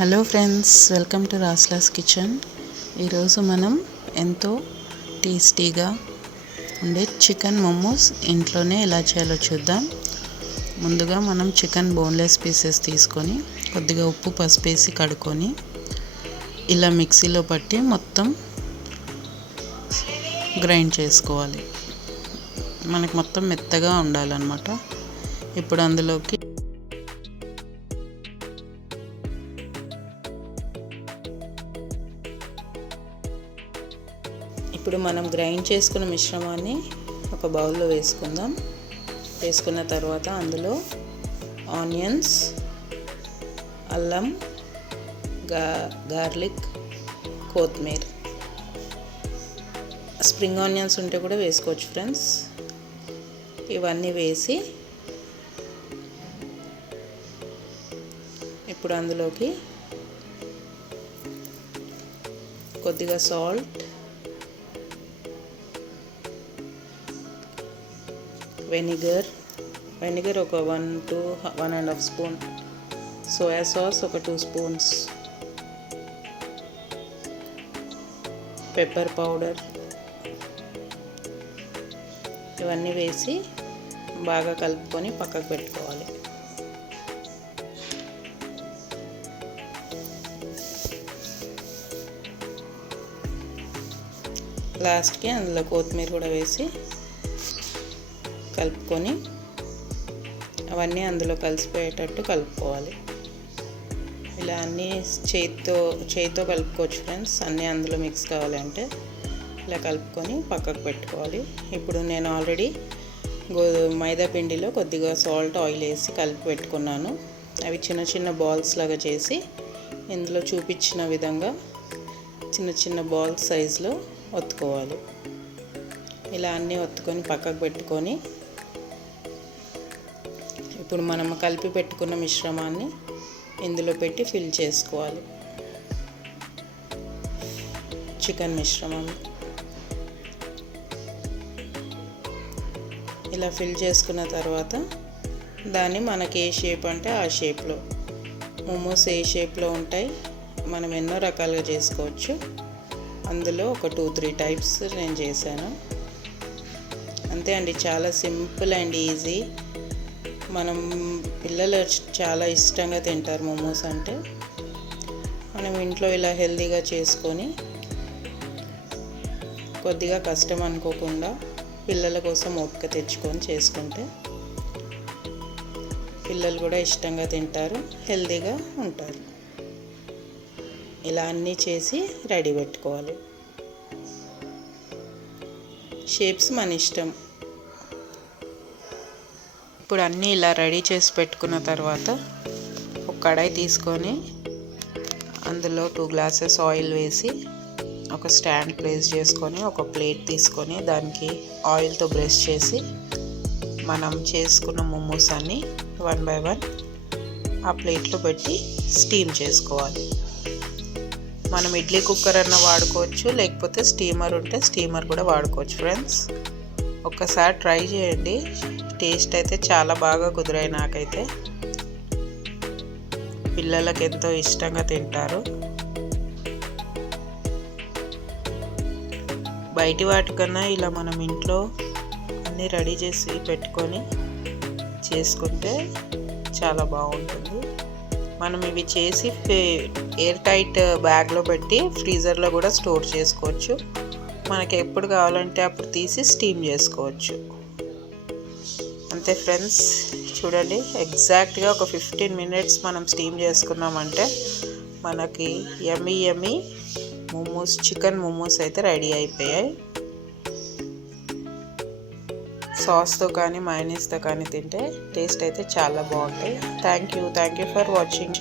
Hello friends welcome to రాస్లాస్ kitchen. ఈరోజు మనం ఎంతో టేస్టీగా ఉండే చికెన్ మోమోస్ ఇంట్లోనే ఎలా చేయాలో చూద్దాం. ముందుగా మనం చికెన్ బోన్లెస్ పీసెస్ తీసుకొని కొద్దిగా ఉప్పు పసుపు వేసి కడుక్కొని ఇలా మిక్సీలో పట్టి మొత్తం గ్రైండ్ చేసుకోవాలి. మనకి మొత్తం మెత్తగా ఉండాలన్నమాట. ఇప్పుడు అందులోకి ఇప్పుడు మనం గ్రైండ్ చేసుకున్న మిశ్రమాన్ని ఒక బౌల్లో వేసుకుందాం. వేసుకున్న తర్వాత అందులో ఆనియన్స్ అల్లం గా గార్లిక్ కొత్తిమీర. స్ప్రింగ్ ఆనియన్స్ ఉంటే కూడా వేసుకోవచ్చు ఫ్రెండ్స్. ఇవన్నీ వేసి ఇప్పుడు అందులోకి కొద్దిగా సాల్ట్ వెనిగర్. వెనిగర్ ఒక one two one and half spoon. Soya sauce ఒక టూ స్పూన్స్. Pepper powder. ఇవన్నీ వేసి బాగా కలుపుకొని పక్కకు పెట్టుకోవాలి. లాస్ట్కి అందులో కొత్తిమీర కూడా వేసి కలుపుకొని అవన్నీ అందులో కలిసిపోయేటట్టు కలుపుకోవాలి. ఇలా అన్నీ చేతితో చేతితో కలుపుకోవచ్చు ఫ్రెండ్స్. అన్నీ అందులో మిక్స్ కావాలంటే ఇలా కలుపుకొని పక్కకు పెట్టుకోవాలి. ఇప్పుడు నేను ఆల్రెడీ గో మైదా పిండిలో కొద్దిగా సాల్ట్ ఆయిల్ వేసి కలిపి పెట్టుకున్నాను. అవి చిన్న చిన్న బాల్స్ లాగా చేసి ఇందులో చూపించిన విధంగా చిన్న చిన్న బాల్స్ సైజులో ఒత్తుకోవాలి. ఇలా అన్నీ ఒత్తుకొని పక్కకు పెట్టుకొని ఇప్పుడు మనం కలిపి పెట్టుకున్న మిశ్రమాన్ని ఇందులో పెట్టి ఫిల్ చేసుకోవాలి. చికెన్ మిశ్రమం. ఇలా ఫిల్ చేసుకున్న తర్వాత దాన్ని మనకి ఏ షేప్ అంటే ఆ షేప్లో మోమోస్ ఏ షేప్లో ఉంటాయి. మనం ఎన్నో రకాలుగా చేసుకోవచ్చు. అందులో ఒక టూ త్రీ టైప్స్ నేను చేశాను. అంతే అండి. చాలా సింపుల్ అండ్ ఈజీ మనం పిల్లలు చాలా ఇష్టంగా తింటారు మోమోస్ అంటే. మనం ఇంట్లో ఇలా హెల్తీగా చేసుకొని కొద్దిగా కష్టం అనుకోకుండా పిల్లల కోసం ఓపిక తెచ్చుకొని చేసుకుంటే పిల్లలు కూడా ఇష్టంగా తింటారు హెల్తీగా ఉంటారు. ఇలా అన్నీ చేసి రెడీ పెట్టుకోవాలి. షేప్స్ మన ఇష్టం. ఇప్పుడు అన్నీ ఇలా రెడీ చేసి పెట్టుకున్న తర్వాత ఒక కడాయి తీసుకొని అందులో టూ గ్లాసెస్ ఆయిల్ వేసి ఒక స్టాండ్ ప్లేస్ చేసుకొని ఒక ప్లేట్ తీసుకొని దానికి ఆయిల్తో బ్రష్ చేసి మనం చేసుకున్న మోమోస్ అన్ని వన్ బై వన్ ఆ ప్లేట్లో పెట్టి స్టీమ్ చేసుకోవాలి. మనం ఇడ్లీ కుక్కర్ అన్న వాడుకోవచ్చు లేకపోతే స్టీమర్ ఉంటే స్టీమర్ కూడా వాడుకోవచ్చు. ఫ్రెండ్స్ ఒక్కసారి ట్రై చేయండి. టేస్ట్ అయితే చాలా బాగా కుదిరాయి నాకైతే. పిల్లలకి ఎంతో ఇష్టంగా తింటారు. బయటి వాటికన్నా ఇలా మనం ఇంట్లో అన్నీ రెడీ చేసి పెట్టుకొని చేసుకుంటే చాలా బాగుంటుంది. మనం ఇవి చేసి ఎయిర్ టైట్ బ్యాగ్లో పెట్టి ఫ్రీజర్లో కూడా స్టోర్ చేసుకోవచ్చు. మనకి ఎప్పుడు కావాలంటే అప్పుడు తీసి స్టీమ్ చేసుకోవచ్చు. అంతే ఫ్రెండ్స్ చూడండి ఎగ్జాక్ట్గా ఒక ఫిఫ్టీన్ మినిట్స్ మనం స్టీమ్ చేసుకున్నామంటే మనకి ఎమ్మి ఎమ్మి మోమోస్ చికెన్ మోమోస్ అయితే రెడీ అయిపోయాయి. సాస్తో కానీ మైనీస్తో కానీ తింటే టేస్ట్ అయితే చాలా బాగుంటాయి. Thank you thank you for watching